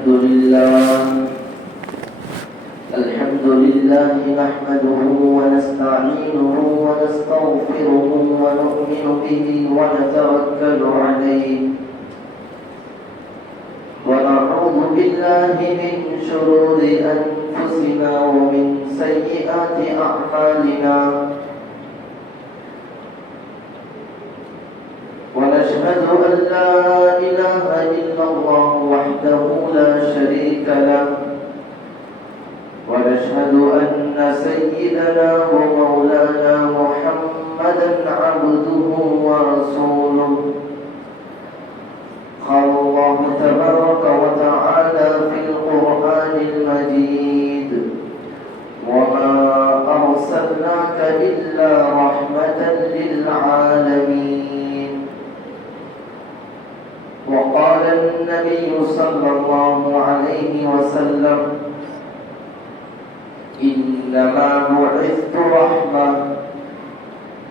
الحمد لله نحمده ونستعينه ونستغفره ونؤمن به ونتوكل عليه ونعوذ بالله من شرور أنفسنا ومن سيئات أعمالنا ونشهد أن لا إله إلا الله وحده لا شريك له ونشهد أن سيدنا ومولانا محمدا عبده ورسوله قال الله تبارك وتعالى في القرآن المجيد وما أرسلناك إلا رحمة للعالمين وقال النبي صلى الله عليه وسلم إنما بعثت رحمة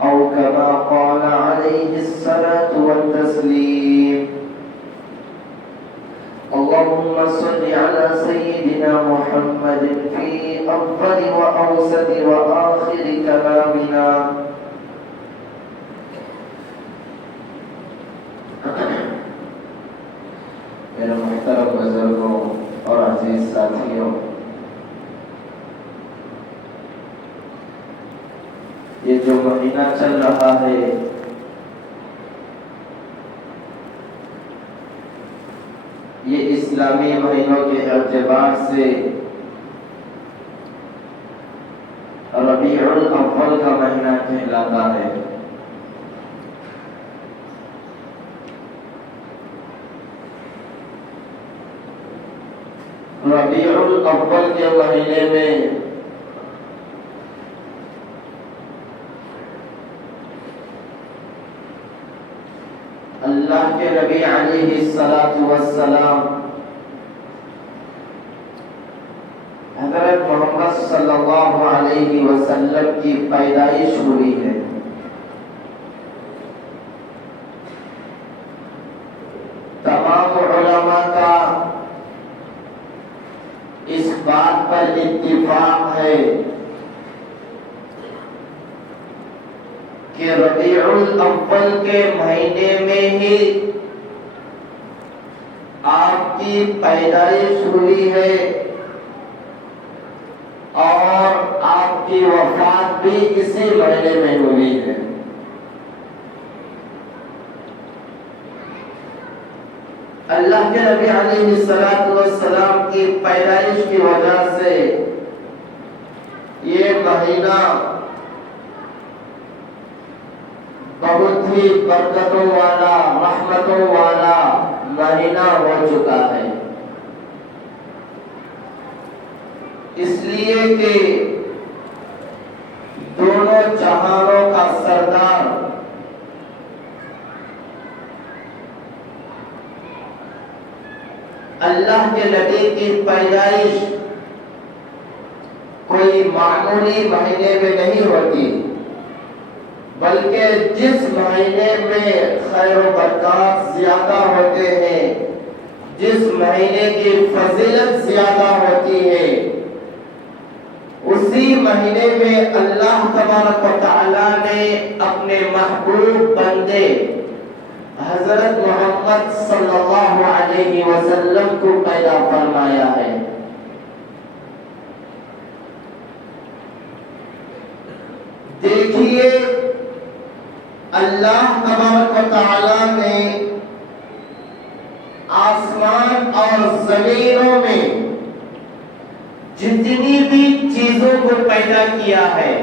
أو كما قال عليه الصلاة والتسليم اللهم صل على سيدنا محمد في أفضل وأوسط وآخر كلامنا میرے محترم بزرگوں اور عزیز ساتھیوں، یہ جو مہینہ چل رہا ہے یہ اسلامی مہینوں کے اعتبار سے ربیع الاول کا مہینہ کہلاتا ہے۔ ربیع الاول کے مہینے میں اللہ کے نبی علیہ السلام حضرت محمد صلی اللہ علیہ وسلم کی پیدائش ہوئی ہے۔ تمام علماء کا اس بات پر اتفاق ہے کہ ربیع الاول کے مہینے میں ہی آپ کی پیدائش ہوئی ہے اور آپ کی وفات بھی اسی مہینے میں ہوئی ہے۔ اللہ کے نبی علیہ السلام کی پیدائش کی وجہ سے یہ مہینہ بہت ہی برکتوں والا، رحمتوں والا مہینہ ہو چکا ہے، اس لیے کہ دونوں جہانوں کا سردار اللہ کے نبی کی پیدائش کوئی معمولی مہینے میں نہیں ہوتی، بلکہ جس مہینے میں خیر و برکات زیادہ ہوتے ہیں، جس مہینے کی فضیلت زیادہ ہوتی ہے، اسی مہینے میں اللہ تبارک و تعالی نے اپنے محبوب بندے حضرت محمد صلی اللہ علیہ وسلم کو پیدا فرمایا ہے۔ دیکھیے اللہ تبارک و تعالی نے آسمان اور زمینوں میں جتنی بھی چیزوں کو پیدا کیا ہے،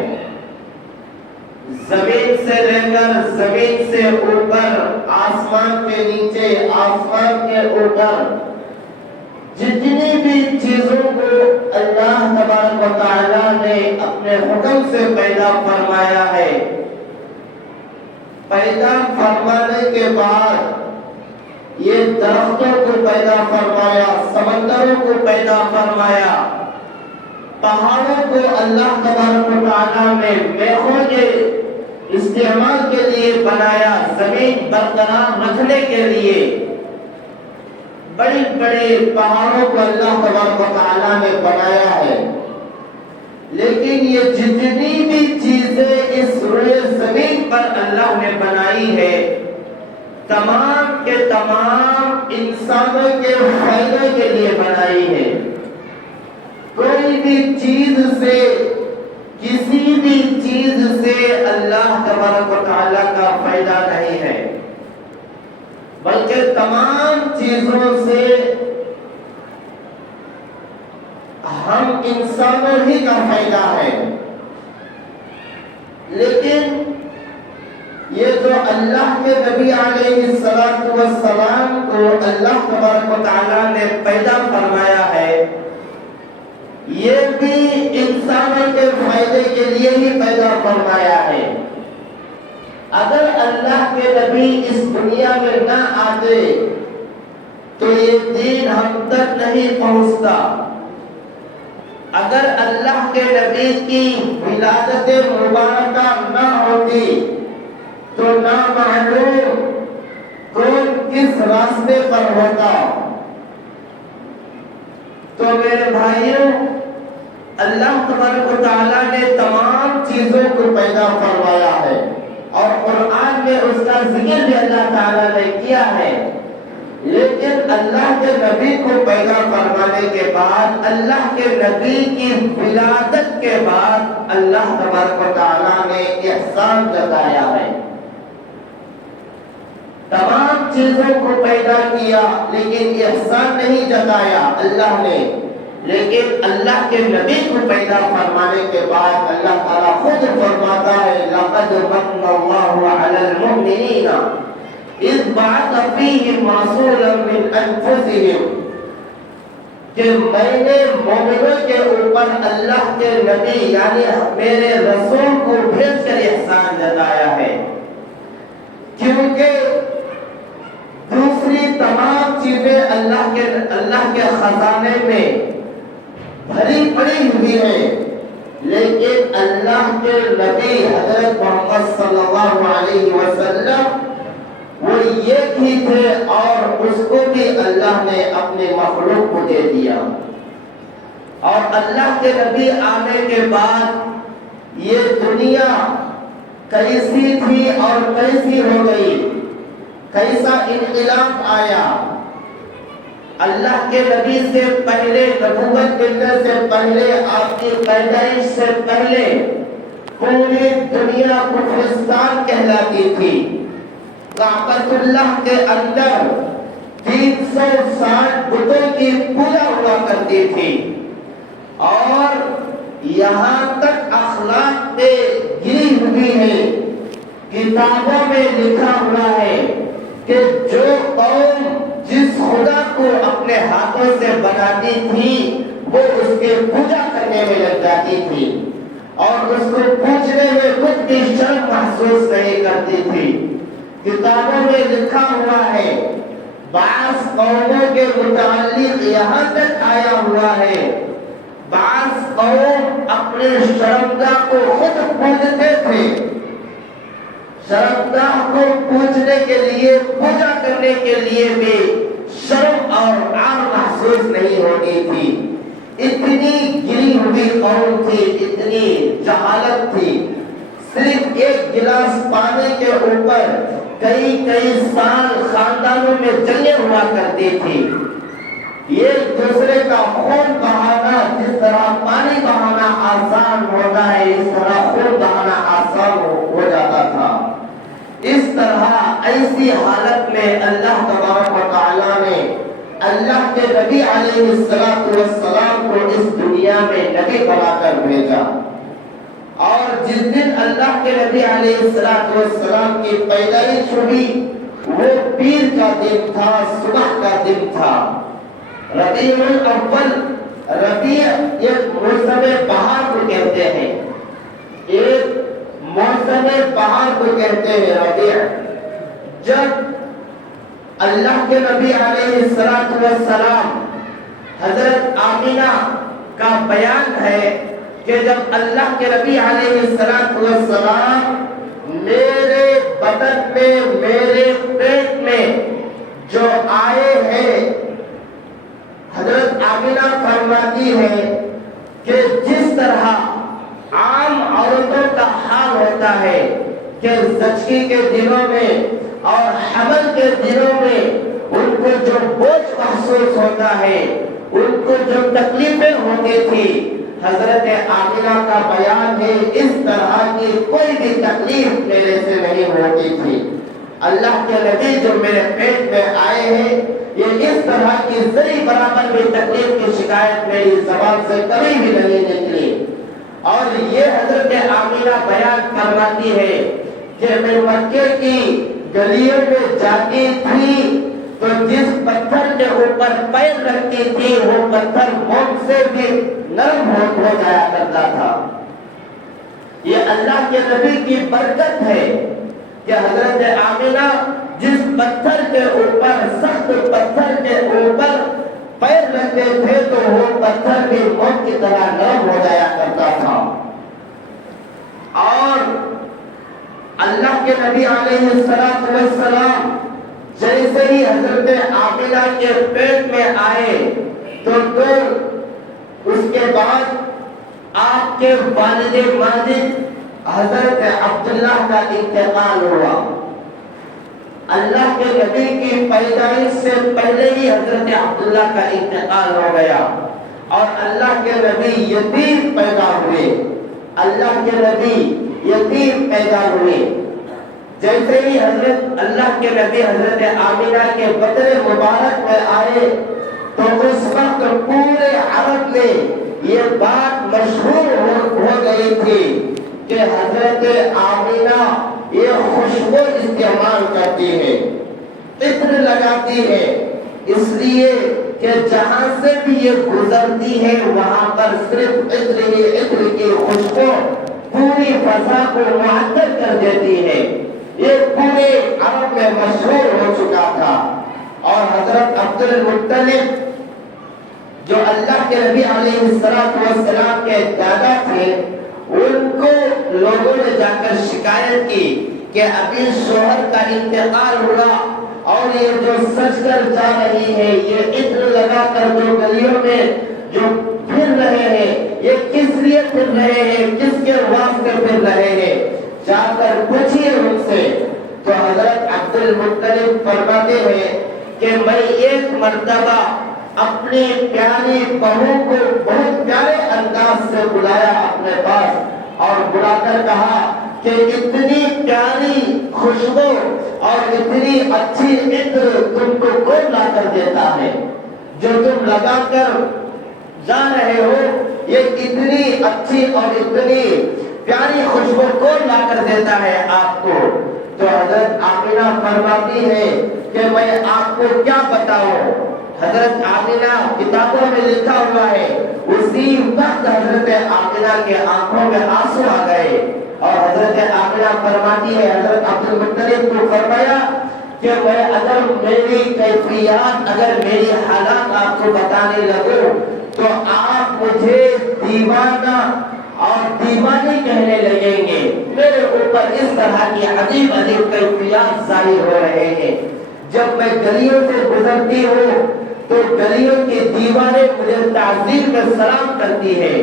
زمین سے لے کر زمین سے اوپر، آسمان کے نیچے، آسمان کے اوپر، جتنی بھی چیزوں کو اللہ تبارک و تعالی نے اپنے حکم سے پیدا فرمایا ہے، پیدا فرمانے کے بعد یہ درختوں کو پیدا فرمایا، سمندروں کو پیدا فرمایا، پہاڑوں کو اللہ تبارک و تعالی نے میخوں کے استعمال کے لیے بنایا، زمین برقرار رکھنے کے لیے بڑی بڑے پہاڑوں کو اللہ تبارک و تعالیٰ نے بنایا ہے، لیکن یہ جتنی بھی چیزیں اس روئے زمین پر اللہ نے بنائی ہے، تمام کے تمام انسانوں کے فائدے کے لیے بنائی ہے۔ کوئی بھی چیز سے، کسی بھی چیز سے اللہ تبارک و تعالیٰ کا فائدہ نہیں ہے، بلکہ تمام چیزوں سے ہم انسانوں ہی کا فائدہ ہے۔ لیکن یہ جو اللہ کے نبی علیہ السلام کو اللہ تبارک و تعالیٰ نے پیدا فرمایا ہے، یہ بھی انسانوں کے فائدے کے لیے ہی پیدا فرمایا ہے۔ اگر اللہ کے نبی اس دنیا میں نہ آتے تو یہ دین ہم تک نہیں پہنچتا۔ اگر اللہ کے نبی کی ولادت مبارکہ نہ ہوتی تو نہ معلوم کون کس راستے پر ہوتا۔ تو میرے بھائیوں، اللہ تبارک و تعالیٰ نے تمام چیزوں کو پیدا فرمایا ہے، اور قرآن میں اس کا ذکر بھی اللہ تعالیٰ نے کیا ہے۔ لیکن اللہ کے نبی کو پیدا فرمانے کے بعد، اللہ کے نبی کی ولادت کے بعد اللہ تبارک و تعالیٰ نے احسان جتایا ہے۔ تمام چیزوں کو پیدا کیا لیکن احسان نہیں جتایا اللہ نے، لیکن اللہ کے نبی کو پیدا فرمانے کے بعد اللہ تعالیٰ خود فرماتا ہے لَقَدْ مَنَّ اللَّهُ عَلَى الْمُؤْمِنِينَ إِذْ بَعَثَ فِيهِمْ رَسُولًا مِّنْ أَنفُسِهِمْ، کہ میں نے مومنوں کے اوپر اللہ کے نبی یعنی میرے رسول کو بھیج کر احسان جتایا ہے، کیونکہ دوسری تمام چیزیں اللہ کے خزانے میں بھری پڑی ہوئی ہے، لیکن اللہ کے نبی حضرت محمد صلی اللہ علیہ وسلم وہ ایک ہی تھے، اور اس کو بھی اللہ نے اپنے مخلوق کو دے دیا۔ اور اللہ کے نبی آنے کے بعد یہ دنیا کیسی تھی اور کیسی ہو گئی، کیسا انقلاب آیا۔ اللہ کے نبی سے پہلے، نبوت ملنے سے پہلے، آپ کی پیدائش سے پہلے پوری دنیا کفرستان کہلاتی تھی۔ کعبۃ اللہ کے اندر 360 بتوں کی پوجا ہوا کرتی تھی، اور یہاں تک اخلاق پہ گری ہوئی ہے، کتابوں میں لکھا ہوا ہے کہ جو قوم جس خدا کو اپنے ہاتھوں سے بناتی تھی وہ اس کے پوجا کرنے میں لگ جاتی تھی، اور اس کو پوچھنے میں خود بھی شرم محسوس نہیں کرتی تھی۔ کتابوں میں لکھا ہوا ہے، بعض قوموں کے متعلق یہاں تک آیا ہوا ہے، بعض قوم اپنے شرمگاہ کو خود پوجتے تھے، شرمگاہ کو پوجنے کے لیے، پوجا کرنے کے لیے بھی شرم اور عار محسوس نہیں ہوتی تھی۔ اتنی گری ہوئی قوم تھی، اتنی جہالت تھی، صرف ایک گلاس پانی کے اوپر کئی سال خاندانوں میں جنگیں ہوا کرتی تھی۔ ایک دوسرے کا خون بہانا، جس طرح پانی بہانا آسان ہوتا ہے اس طرح خون بہانا آسان ہو جاتا تھا۔ اس طرح ایسی حالت میں اللہ تبارک و تعالیٰ نے اللہ کے نبی علیہ السلام کو اس دنیا میں نبی بنا کر بھیجا، اور جس دن اللہ کے نبی علیہ السلام کی پیدائش ہوئی وہ پیر کا دن تھا، صبح کا دن تھا، ربیع الاول۔ ربیع ایک موسم بہار کو کہتے ہیں، ایک موسم بہار کو کہتے ہیں ربیع۔ جب اللہ کے نبی علیہ السلام، حضرت آمینہ کا بیان ہے کہ جب اللہ کے نبی علیہ السلام میرے بدن میں، میرے پیٹ میں جو آئے ہیں کہ زچگی کے دنوں میں اور حمل کے دنوں میں ان کو جو بوجھ محسوس ہوتا ہے، ان کو جو تکلیفیں ہوتی تھی، حضرت آمنہ کا بیان ہے اس طرح کی کوئی بھی تکلیف میرے سے نہیں ہوتی تھی۔ اللہ کے نبی جو میرے پیٹ میں آئے ہیں، یہ اس طرح کی ذری برابر بھی تکلیف کی شکایت میری زبان سے کبھی بھی نہیں نکلی۔ اور یہ حضرت آمنہ بیان فرماتی ہے کہ میں مکے کی گلیوں میں جاتی تھی تو جس پتھر کے اوپر پیر رکھتی تھی وہ پتھر موم سے بھی نرم ہو جایا کرتا تھا۔ یہ اللہ کے نبی کی برکت ہے کہ حضرت آمنہ جس پتھر کے اوپر، سخت پتھر کے اوپر پیر رکھتے تھے تو وہ پتھر بھی موم کی طرح نرم ہو جایا کرتا تھا۔ اور اللہ کے نبی علیہ السلام جیسے ہی حضرت آمنہ کے پیٹ میں آئے تو اس کے بعد آپ کے والد ماجد حضرت عبداللہ کا انتقال ہوا۔ اللہ کے نبی کی پیدائش سے پہلے ہی حضرت عبداللہ کا انتقال ہو گیا اور اللہ کے نبی یتیم پیدا ہوئے۔ اللہ کے نبی یتیم پیدا ہوئے۔ جیسے ہی حضرت اللہ کے نبی حضرت آمنہ کے بطن مبارک میں آئے تو اس وقت پورے عرب میں یہ بات مشہور ہو گئی تھی کہ حضرت آمنہ یہ خوشبو استعمال کرتی ہے، عطر لگاتی ہے، اس لیے کہ جہاں سے بھی یہ گزرتی ہے وہاں پر صرف عطر ہی عطر کی خوشبو پوری فضا کو معطر کر دیتی ہے۔ یہ پورے عرب میں مشہور ہو چکا تھا۔ اور حضرت عبد المطلب جو اللہ کے نبی علیہ السلام کے دادا تھے، ان کو لوگوں نے جا کر شکایت کی کہ ابھی شوہر کا انتقال ہوا اور یہ جو سج کر جا رہی ہے، یہ عطر لگا کر جو گلیوں میں جو پھر رہے ہیں، یہ کس لیے پھر رہے ہیں، کس کے واسطے پھر رہے ہیں، جا کر پوچھئے ان سے۔ تو حضرت عبد المطلب فرماتے ہیں کہ میں ایک مرتبہ اپنی پیاری بہو کو بہت پیارے انداز سے بلایا اپنے پاس اور بلا کر کہا کہ اتنی پیاری خوشبو اور اتنی اچھی عطر تم کو کون لا کر دیتا ہے؟ جو تم لگا کر جا رہے ہو یہ اتنی اچھی اور اتنی پیاری خوشبو کون لا کر دیتا ہے آپ کو؟ تو حضرت آمنہ فرماتی ہے کہ میں آپ کو کیا بتاؤں۔ حضرت آمنہ کتابوں میں لکھا ہوا ہے اسی وقت حضرت آمنہ کے آنکھوں میں آنسو آ گئے اور حضرت آمنہ فرماتی ہے حضرت عبد المطلب کو فرمایا کہ میں اگر میری کیفیات، اگر میری حالات آپ کو بتانے لگوں تو آپ مجھے دیوانہ اور دیوانی کہنے لگیں گے۔ میرے اوپر اس طرح کی عجیب عجیب کیفیات ظاہر ہو رہے ہیں۔ جب میں گلیوں سے گزرتی ہوں تو گلیوں کی دیواریں مجھے تعظیم میں سلام کرتی ہے،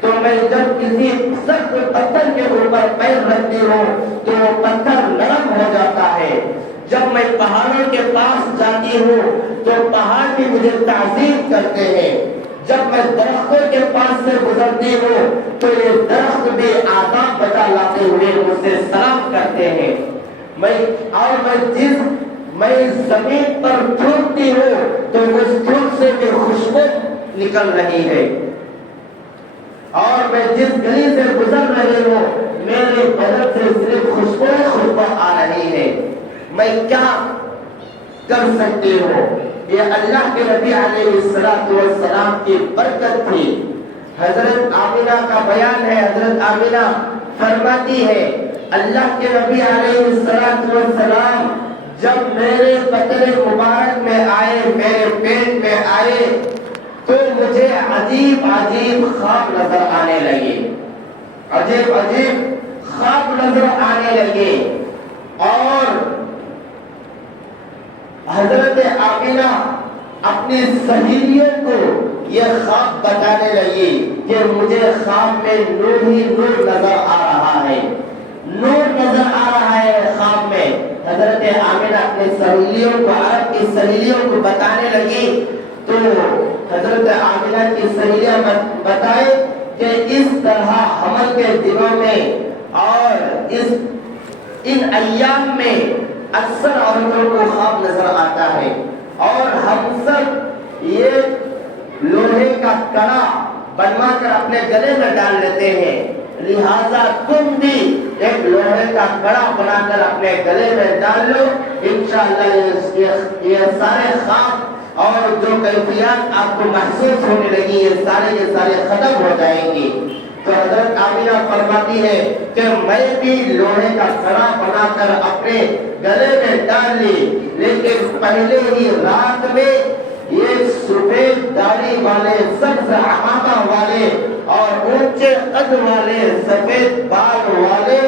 تو میں جب کسی سخت پتھر کے اوپر پیر رکھتی ہوں تو وہ پتھر نرم ہو جاتا ہے۔ جب میں پہاڑوں کے پاس جاتی ہوں تو پہاڑ بھی مجھے تعظیم کرتے ہیں۔ جب میں درختوں کے پاس سے گزرتی ہوں تو یہ درخت بھی آداب بتا لاتے ہوئے مجھ سے سلام کرتے ہیں۔ میں زمین پر تھوکتی ہوں تو اس تھوک سے بھی خوشبو نکل رہی ہے، اور میں جس گلی سے گزر رہی ہوں میرے بدن سے صرف خوشبو آ رہی ہے۔ میں کیا کر سکتی ہوں؟ یہ اللہ کے نبی علیہ السلام کی برکت تھی۔ حضرت آمنہ کا بیان ہے، حضرت آمنہ فرماتی ہے اللہ کے نبی علیہ السلام جب میرے بطن مبارک میں آئے، میرے پیٹ میں آئے تو مجھے عجیب عجیب خواب نظر آنے لگے، عجیب عجیب خواب نظر آنے لگے، اور حضرت آمنہ اپنی سہیلیوں کو یہ خواب بتانے لگی کہ مجھے خواب میں نور ہی نور نظر آ رہا ہے، نور نظر آ رہا ہے خواب میں۔ حضرت آمنہ اپنے سہیلیوں کو، عرب کی سہیلیوں کو بتانے لگی، تو حضرت آمنہ کی سہیلیاں بتائے کہ اس طرح حمل کے دنوں میں اور ان ایام میں اکثر عورتوں کو خواب نظر آتا ہے، اور ہم سب یہ لوہے کا کڑا بنوا کر اپنے گلے میں ڈال لیتے ہیں، لہذا تم بھی ایک لوہے کا کڑا بنا کر اپنے گلے میں ڈال لو، انشاءاللہ یہ سارے خواب اور جو کیفیات آپ کو محسوس ہونے لگی یہ سارے ختم ہو جائیں گی۔ تو حضرت آمنہ فرماتی ہے کہ میں بھی لوہے کا کڑا بنا کر اپنے گلے میں ڈال لی، لیکن پہلے ہی رات میں یہ سفید داڑھی والے، سبز عمامہ والے اور اونچے قد والے، سفید بال والے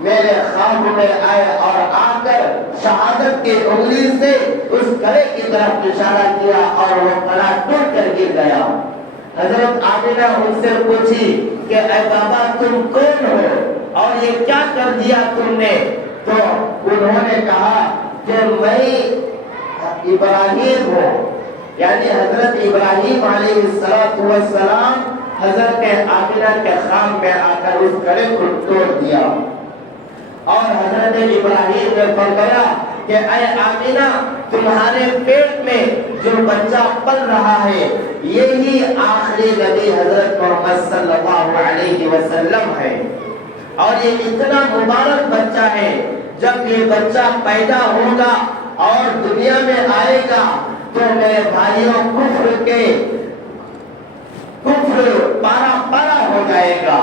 میرے خواب میں آئے اور آ کر شہادت کی انگلی سے اس کڑے کی طرف اشارہ کیا اور وہ کڑا ٹوٹ کر گر گیا۔ حضرت آمنہ ان سے پوچھی کہ اے بابا تم کون ہو اور یہ کیا کر دیا تم نے؟ تو انہوں نے کہا کہ میں ابراہیم ہوں، یعنی حضرت ابراہیم علیہ السلام حضرت آمنہ کے خواب میں آ کر اس کڑے کو توڑ دیا، اور حضرت ابراہیم نے فرمایا کہ اے آمنہ تمہارے پیٹ میں جو بچہ پل رہا ہے یہی آخری نبی حضرت محمد صلی اللہ علیہ وسلم ہے، اور یہ اتنا مبارک بچہ ہے، جب یہ بچہ پیدا ہوگا اور دنیا میں آئے گا تو میرے بھائیوں کفر پارا پارا ہو جائے گا،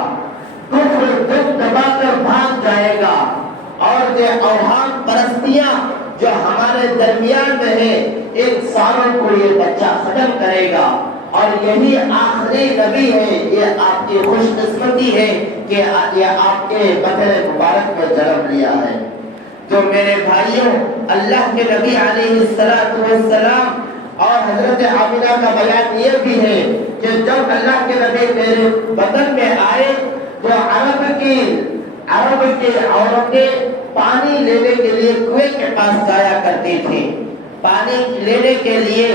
کفر دم دبا کر بھاگ جائے گا، اور یہ اوہام پرستیاں جو ہمارے درمیان میں ہیں ان ساروں کو یہ بچہ ختم کرے گا، اور یہی آخری نبی ہے۔ یہ آپ کی خوش قسمتی ہے کہ یہ آپ کے بطن مبارک میں جنم لیا ہے۔ تو میرے بھائیوں، اللہ کے نبی علیہ السلام اور حضرت آمنہ کا بیان یہ بھی ہے کہ جب اللہ کے نبی میرے بطن میں آئے تو عرب کی عورتیں پانی لینے کے لیے کنویں کے پاس جایا کرتی تھی، پانی لینے کے لیے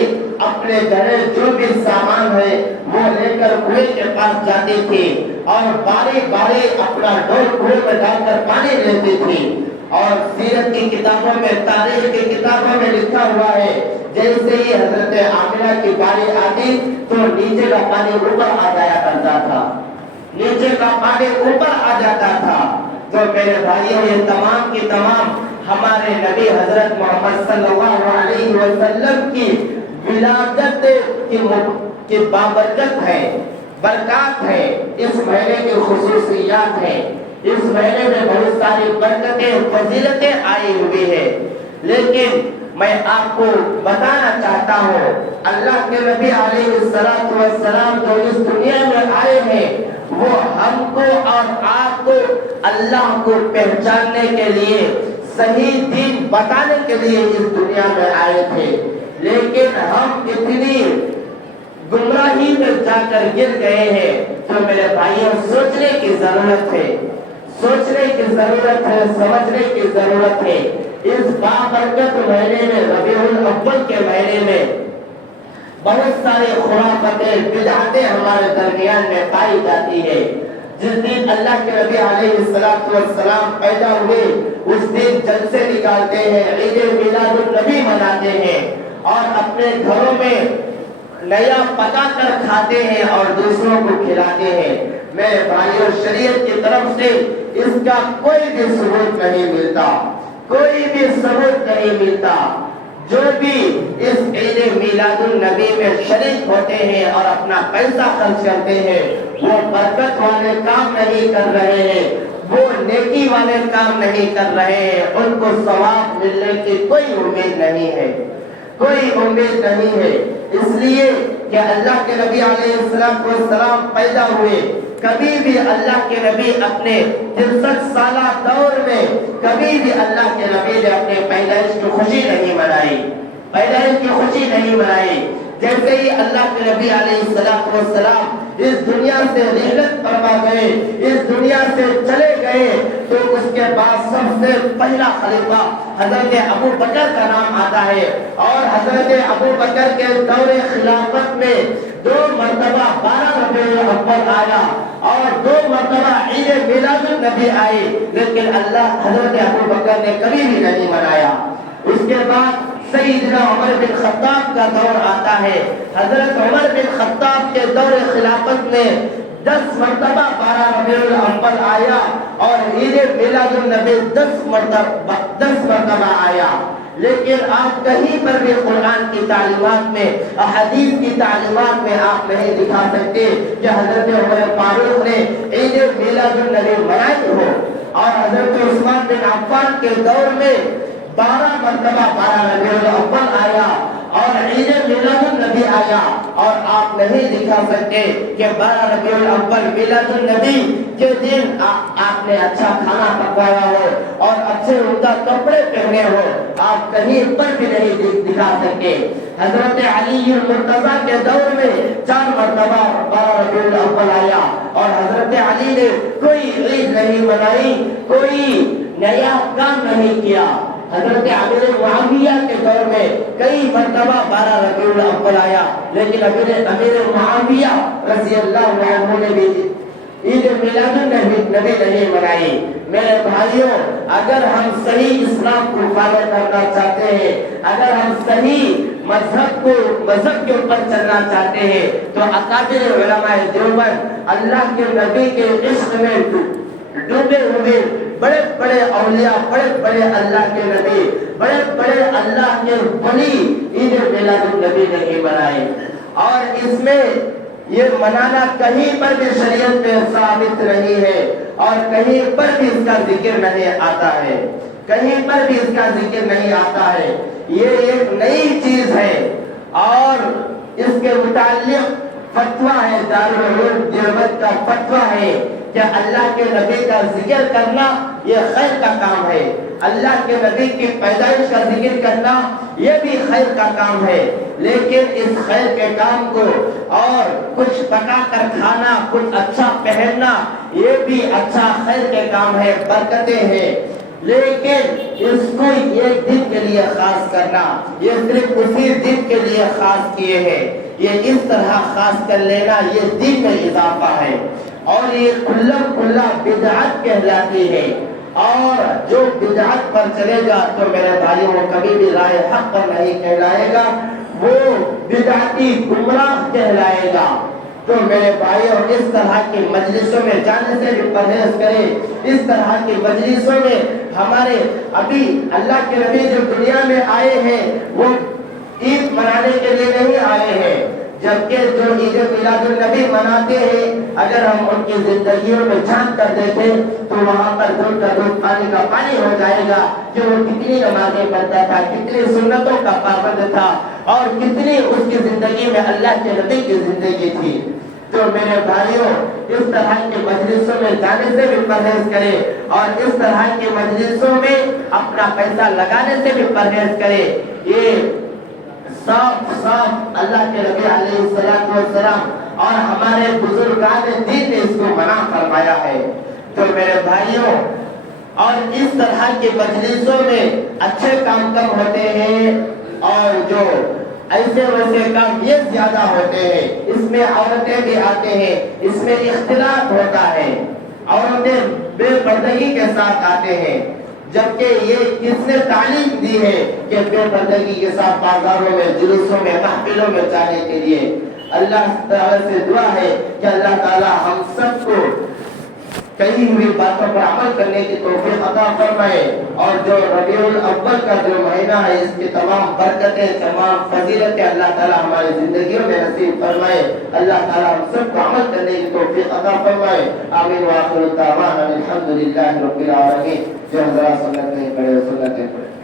اپنے گھر جو بھی سامان ہے وہ لے کر کنویں کے پاس جاتی تھی، اور باری باری اپنا ڈول کنویں میں ڈال کر پانی لیتی تھی، اور سیرت کی کتابوں میں، تاریخ کی کتابوں میں لکھا ہوا ہے جیسے ہی حضرت آمنہ کی باری آتی تو نیچے کا پانی اوپر آ جایا کرتا تھا، نیچے کا پانی اوپر آ جاتا تھا۔ تو میرے بھائیوں، یہ تمام کی تمام ہمارے نبی حضرت محمد صلی اللہ علیہ وسلم کی ولادت کی بابرکت ہے، برکات ہے، اس مہینے کی خصوصیات ہیں، اس مہینے میں بہت ساری برکتیں، فضیلتیں آئی ہوئی ہے، لیکن میں آپ کو بتانا چاہتا ہوں اللہ کے نبی علیہ السلام جو اس دنیا میں آئے ہیں وہ ہم کو اور آپ کو اللہ کو پہچاننے کے لیے، صحیح دین بتانے کے لیے اس دنیا میں آئے تھے، لیکن ہم اتنی گمراہی میں جا کر گر گئے ہیں۔ تو میرے بھائیوں، سوچنے کی ضرورت ہے، سوچنے کی ضرورت ہے، سمجھنے کی ضرورت ہے۔ اس بابرکت مہینے میں، ربیع الاول کے مہینے میں بہت ساری خرافتیں، بدعتیں ہمارے درمیان میں پائی جاتی ہے۔ جس دن اللہ کے نبی علیہ السلام پیدا ہوئے اس دن جلسے نکالتے ہیں، عید میلاد النبی مناتے ہیں، اور اپنے گھروں میں نیا پکا کر کھاتے ہیں اور دوسروں کو کھلاتے ہیں۔ میرے بھائیوں، شریعت کی طرف سے اس کا کوئی بھی ثبوت نہیں ملتا، کوئی بھی ثبوت نہیں ملتا۔ جو بھی اس عید میلاد النبی میں شریک ہوتے ہیں اور اپنا پیسہ خرچ کرتے ہیں وہ برکت والے کام نہیں کر رہے ہیں، وہ نیکی والے کام نہیں کر رہے ہیں، ان کو ثواب ملنے کی کوئی امید نہیں ہے، کوئی امید نہیں ہے۔ اس لیے کہ اللہ کے نبی علیہ السلام پیدا ہوئے، کبھی بھی اللہ کے نبی اپنے 63 سالہ دور میں کبھی بھی اللہ کے نبی نے اپنے پیدائش کی خوشی نہیں منائی، پیدائش کی خوشی نہیں منائی۔ جیسے ہی اللہ کے نبی علیہ السلام اس دنیا سے رحلت فرما گئے، اس دنیا سے چلے گئے، تو اس کے بعد سب سے پہلا خلیفہ حضرت ابو بکر کا نام آتا ہے، اور حضرت ابو بکر کے دور خلافت میں 2 مرتبہ 12 ربیع الاول آیا اور 2 مرتبہ عید میلاد النبی آئی، لیکن اللہ حضرت ابو بکر نے کبھی بھی نہیں منایا۔ اس کے بعد سیدنا عمر بن خطاب کا دور آتا ہے، حضرت عمر بن خطاب کے دور خلافت میں 10 مرتبہ 12 ربیع الاول آیا اور عید میلاد النبی 10 مرتبہ آیا، لیکن آپ کہیں پر بھی قرآن کی تعلیمات میں، احادیث کی تعلیمات میں آپ نہیں دکھا سکتے کہ حضرت عمر فاروق نے عید میلاد النبی منائی ہو، اور حضرت عثمان بن عفان کے دور میں 12 مرتبہ 12 ربیع الاول آیا اور عید میلاد النبی آیا، اور آپ نہیں دکھا سکتے کہ 12 ربیع الاول میلاد النبی کے دن آپ نے اچھا کھانا پکایا ہو اور اچھے عمدہ کپڑے پہنے ہو، آپ کہیں پر بھی نہیں دکھا سکتے۔ حضرت علی المرتضیٰ کے دور میں 4 مرتبہ 12 ربیع الاول آیا اور حضرت علی نے کوئی عید نہیں منائی، کوئی نیا کام نہیں کیا۔ حضرت امیر معاویہ کے دور میں کئی مرتبہ 12 ربیع الاول آیا، لیکن امیر معاویہ رضی اللہ عنہ نے بھی عید میلاد النبی نہیں منائی۔ میرے بھائیوں، اگر ہم صحیح اسلام کو فالو کرنا چاہتے ہیں، اگر ہم صحیح مذہب کے اوپر چلنا چاہتے ہیں، تو اکابر علماء دیوبند اللہ کے نبی کے عشق میں ڈوبے ہوئے بڑے بڑے اولیاء، بڑے بڑے اللہ کے نبی، بڑے بڑے اللہ کے ولی عید میلاد النبی نہیں منائے، اور اس میں یہ منانا کہیں پر بھی شریعت میں ثابت نہیں ہے، اور کہیں پر بھی اس کا ذکر نہیں آتا ہے، کہیں پر بھی اس کا ذکر نہیں آتا ہے۔ یہ ایک نئی چیز ہے، اور اس کے متعلق فتویٰ ہے، دارالعلوم دیوبند کا فتویٰ ہے کہ اللہ کے نبی کا ذکر کرنا یہ خیر کا کام ہے، اللہ کے نبی کی پیدائش کا ذکر کرنا یہ بھی خیر کا کام ہے، لیکن اس خیر کے کام کو اور کچھ پکا کر کھانا، کچھ اچھا پہننا، یہ بھی اچھا خیر کے کام ہے، برکتیں ہیں، لیکن اس کو ایک دن کے لیے خاص کرنا، یہ صرف اسی دن کے لیے خاص کیے ہیں، یہ اس طرح خاص کر لینا یہ دین میں اضافہ ہے، اور یہ کھلا بدعت کہلاتی ہے، اور جو بدعت پر چلے گا تو میرے بھائیوں کو کبھی بھی رائے حق پر نہیں کہلائے گا، وہ بدعتی گمراہ کہلائے گا۔ تو میرے بھائیوں، اس طرح کی مجلسوں میں جانے سے بھی پرہیز کریں، اس طرح کی مجلسوں میں ہمارے ابھی اللہ کے نبی جو دنیا میں آئے ہیں وہ عید منانے کے لیے نہیں آئے ہیں، جبکہ جو عید میلاد النبی مناتے ہیں اگر ہم ان کی زندگیوں میں جھانک کر دیکھیں تو وہاں پر دودھ کا دودھ پانی کا پانی ہو جائے گا کہ وہ کتنی نمازیں پڑھتا تھا، کتنی سنتوں کا پابند تھا، اور کتنی اس کی زندگی میں اللہ کے نبی کی زندگی تھی۔ تو میرے بھائیوں، اس طرح کی مجلسوں میں جانے سے بھی پرہیز کریں، اور اس طرح کی مجلسوں میں اپنا پیسہ لگانے سے بھی پرہیز کریں۔ یہ صاف اللہ کے نبی علیہ السلام اور ہمارے بزرگان دین نے اس کو منع فرمایا ہے۔ تو میرے بھائیوں، اور اس طرح کی مجلسوں میں اچھے کام کم ہوتے ہیں، اور جو ایسے ویسے کام یہ زیادہ ہوتے ہیں، اس میں عورتیں بھی آتے ہیں، اس میں اختلاط ہوتا ہے، عورتیں بے پردگی کے ساتھ آتے ہیں، جبکہ یہ کس نے تعلیم دی ہے کہ بے پردگی کے ساتھ بازاروں میں، جلوسوں میں، محفلوں میں جانے کے لیے؟ اللہ تعالیٰ سے دعا ہے کہ اللہ تعالیٰ ہم سب کو کہی ہوئی باتوں پر عمل کرنے کی توفیق عطا فرمائے، اور جو ربیع الاول کا جو مہینہ ہے اس کی تمام برکتیں، تمام فضیلتیں اللہ تعالیٰ ہماری زندگیوں میں نصیب فرمائے۔ اللہ تعالیٰ ہم سب کو عمل کرنے کی توفیق عطا فرمائے۔ آمین وآخر دعوانا الحمدللہ رب العالمین۔ جو حضرات سنت نہیں پڑھے سنتیں پڑھے۔